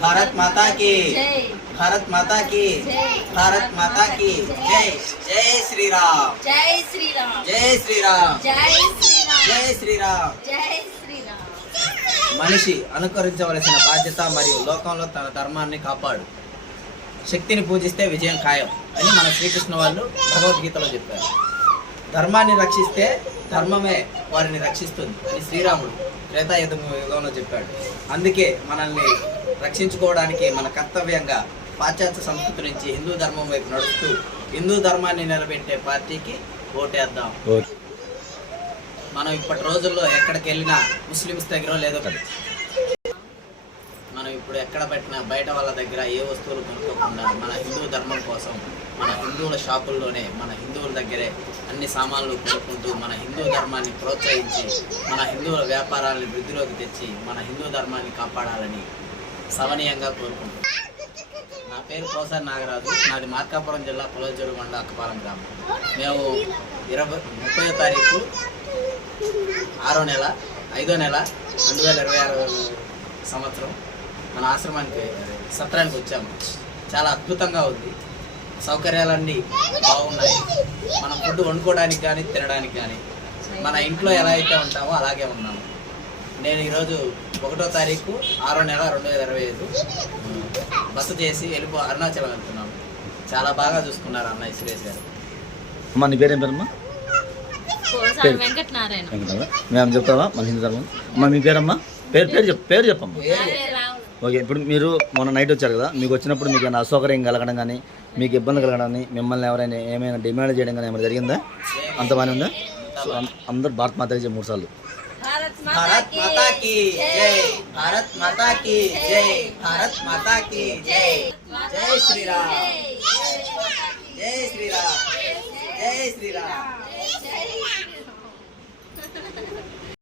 भारत माता की जय। भारत माता की जय। भारत माता की जय। जय श्री राम जय श्री राम। जय श्री राम जय श्री राम। जय श्री राम. जय श्री राम. మనిషి అనుకరించవలసిన బాధ్యత మరియు లోకంలో తన ధర్మాన్ని కాపాడు, శక్తిని పూజిస్తే విజయం ఖాయం అని మన శ్రీకృష్ణ వాళ్ళు భగవద్గీతలో చెప్పారు. ధర్మాన్ని రక్షిస్తే ధర్మమే వారిని రక్షిస్తుంది అని శ్రీరాముడు త్రేతాయుగంలో చెప్పాడు. అందుకే మనల్ని రక్షించుకోవడానికి మన కర్తవ్యంగా పాశ్చాత్య సంస్కృతి నుంచి హిందూ ధర్మం వైపు నడుస్తూ హిందూ ధర్మాన్ని నిలబెట్టే పార్టీకి ఓటేద్దాం. మనం ఇప్పటి రోజుల్లో ఎక్కడికి వెళ్ళినా ముస్లిమ్స్ దగ్గర లేదో కదా, మనం ఇప్పుడు ఎక్కడ పెట్టినా బయట వాళ్ళ దగ్గర ఏ వస్తువులు కొనుక్కోకుండా మన హిందూ ధర్మం కోసం మన హిందువుల షాపుల్లోనే మన హిందువుల దగ్గరే అన్ని సామాన్లు కొనుక్కుంటూ మన హిందూ ధర్మాన్ని ప్రోత్సహించి మన హిందువుల వ్యాపారాలను వృద్ధిలోకి తెచ్చి మన హిందూ ధర్మాన్ని కాపాడాలని సవనీయంగా కోరుకుంటున్నాను. నా పేరు కోసారి నాగరాజు, నాది మార్కాపురం జిల్లా పులజూరు మండలం అక్కపాలెం గ్రామం. మేము 30వ తారీఖు 6వ నెల 5వ నెల 2026 సంవత్సరం మన ఆశ్రమానికి సత్రానికి వచ్చాము. చాలా అద్భుతంగా ఉంది, సౌకర్యాలన్నీ బాగున్నాయి. మనం ఫుడ్ వండుకోవడానికి కానీ తినడానికి కానీ మన ఇంట్లో ఎలా అయితే ఉంటామో అలాగే ఉన్నాము. నేను ఈరోజు 1వ తారీఖు 6వ నెల 2025 బస చేసి అరుణాచలం వెళ్తున్నాము. చాలా బాగా చూసుకున్నారు అన్నయ్య సురేష్ గారు. అమ్మ నీ పేరేం పేరమ్మా? వెంకటనారాయణ. మేము చెప్తావా మన హిందూ ధర్మం? అమ్మ మీ పేరమ్మా? పేరు చెప్పమ్మా. ఓకే, ఇప్పుడు మీరు మొన్న నైట్ వచ్చారు కదా, మీకు వచ్చినప్పుడు మీకు ఏమైనా అసౌకర్యం కలగడం కానీ మీకు ఇబ్బంది కలగడం కానీ మిమ్మల్ని ఎవరైనా ఏమైనా డిమాండ్ చేయడం కానీ ఏమైనా జరిగిందా? అంత బాగానే ఉందా? సో అందరూ భారత్ మాతా జై 3 సార్లు. भारत माता की जय. भारत माता की जय. भारत माता की जय. जय श्री राम.